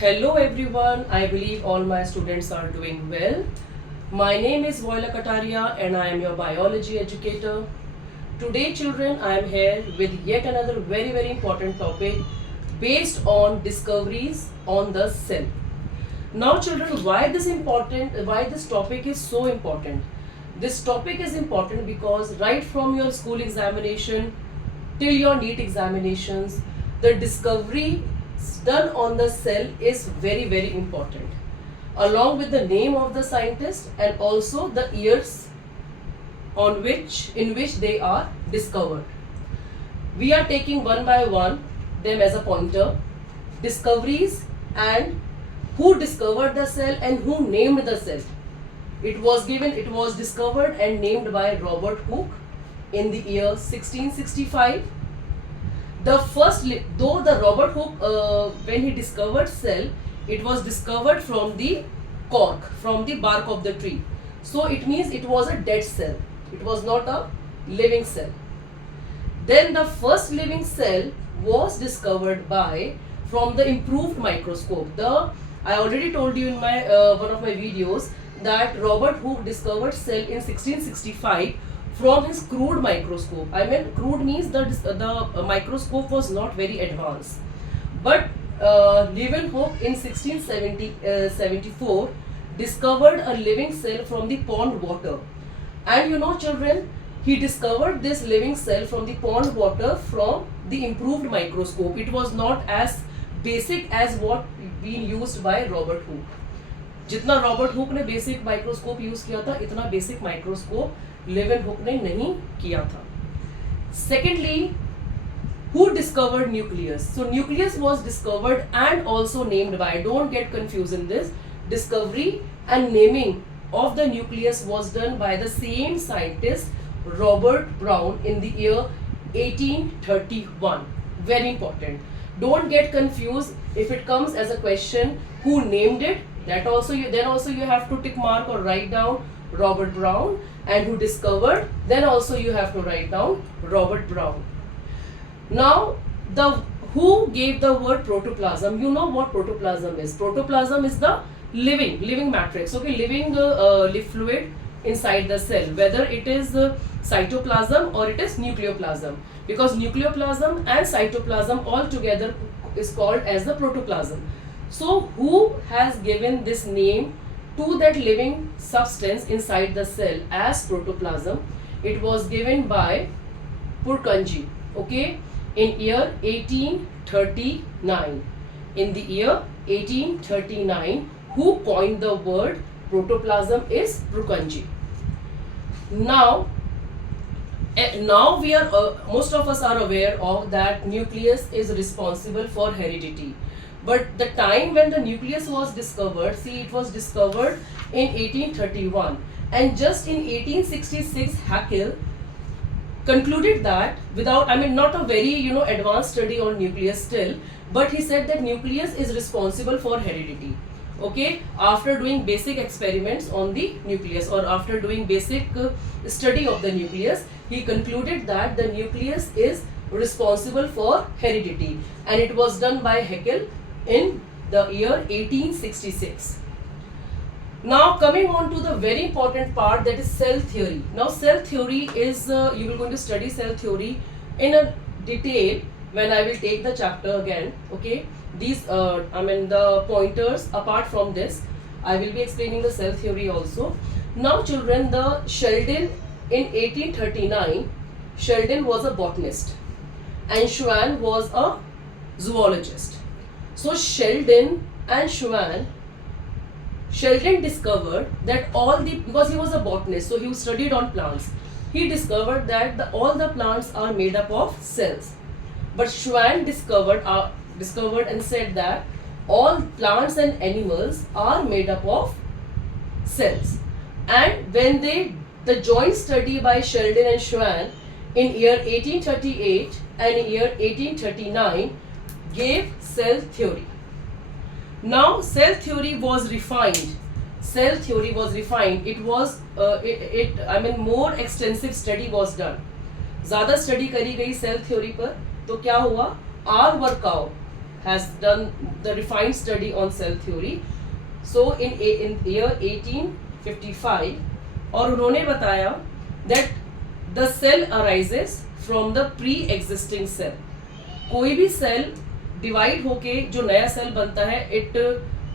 Hello everyone, I believe all my students are doing well. My name is Viola Kataria and I am your biology educator. Today children, I am here with yet another very important topic based on discoveries on the cell. Now children, why this topic is so important? This topic is important because right from your school examination till your NEET examinations, the discovery done on the cell is very important, along with the name of the scientist and also the years in which they are discovered. We are taking one by one them as a pointer, discoveries and who discovered the cell and who named the cell. It was discovered and named by Robert Hooke in the year 1665. Though the Robert Hooke, when he discovered cell, it was discovered from the cork, from the bark of the tree. So it means it was a dead cell. It was not a living cell. Then the first living cell was discovered from the improved microscope. I already told you in my one of my videos that Robert Hooke discovered cell in 1665 from his crude microscope. I mean, crude means the microscope was not very advanced. But Leeuwenhoek in 1674 discovered a living cell from the pond water. And you know children, he discovered this living cell from the pond water from the improved microscope. It was not as basic as what being used by Robert Hooke. जितना Robert Hooke ने basic microscope use किया था, इतना basic microscope लेवेनहुक ने नहीं किया था. Secondly, who discovered nucleus? So nucleus was discovered and also named by, don't get confused in this, discovery and naming of the nucleus was done by the same scientist Robert Brown in the year 1831. Very important. Don't get confused if it comes as a question who named it. Then also you have to tick mark or write down Robert Brown, and who discovered, then also you have to write down Robert Brown. Now who gave the word protoplasm? You know what protoplasm is. Protoplasm is the living matrix, okay, living fluid inside the cell, whether it is cytoplasm or it is nucleoplasm, because nucleoplasm and cytoplasm all together is called as the protoplasm. So who has given this name to that living substance inside the cell as protoplasm? It was given by Purkinje, okay, in year 1839. In the year 1839, who coined the word protoplasm is Purkinje. Now we are most of us are aware of that nucleus is responsible for heredity. But the time when the nucleus was discovered, see, it was discovered in 1831, and just in 1866 Haeckel concluded that, without, I mean, not a very advanced study on nucleus still, but he said that nucleus is responsible for heredity. Okay, after doing basic experiments on the nucleus, or after doing basic study of the nucleus, he concluded that the nucleus is responsible for heredity, and it was done by Haeckel in the year 1866. Now coming on to the very important part, that is cell theory. Now cell theory is, you will going to study cell theory in a detail when I will take the chapter again, okay. These the pointers, apart from this, I will be explaining the cell theory also. Now children, the Sheldon in 1839, Sheldon was a botanist and Schwann was a zoologist. So Sheldon and Schwann, Sheldon discovered that because he was a botanist, so he studied on plants, he discovered that all the plants are made up of cells. But Schwann discovered and said that all plants and animals are made up of cells. And when the joint study by Sheldon and Schwann in year 1838 and in year 1839 gave cell theory. Now cell theory was refined. It was more extensive study was done. ज़्यादा study करी गई cell theory पर, तो क्या हुआ? R. Workow has done the refined study on cell theory. So in year 1855 और उन्होंने बताया that the cell arises from the pre-existing cell. कोई भी सेल डिवाइड होके जो नया सेल बनता है it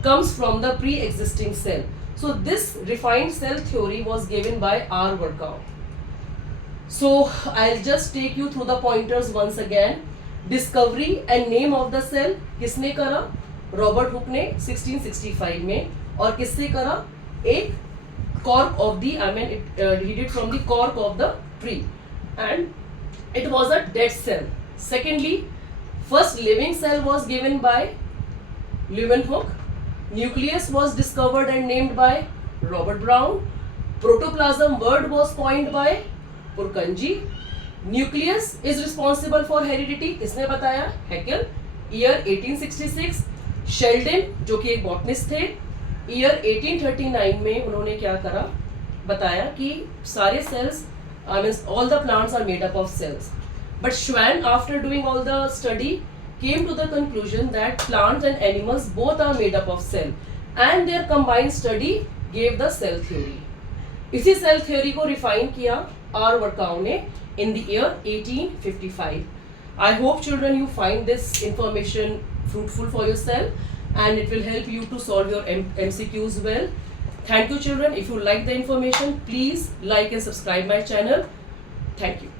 comes from the pre-existing cell. So this refined cell theory was given by R. Workow. So I'll just take you through the pointers once again. Discovery and name of the cell किसने करा? Robert Hooke ने 1665 में. और किससे करा? एक cork of the he did from the cork of the tree, and it was a dead cell. Secondly, first living cell was given by Leeuwenhoek. Nucleus was discovered and named by Robert Brown. Protoplasm word was coined by Purkinje. Nucleus is responsible for heredity. किसने बताया? Haeckel. Year 1866. Sheldon जो कि एक botanist थे, year 1839 में उन्होंने क्या करा? बताया कि सारे cells, all the plants are made up of cells. But Schwann, after doing all the study, came to the conclusion that plants and animals both are made up of cell, and their combined study gave the cell theory. इसी cell theory को refine किया R. Workow ने in the year 1855. I hope children you find this information fruitful for yourself, and it will help you to solve your MCQs well. Thank you children. If you like the information, please like and subscribe my channel. Thank you.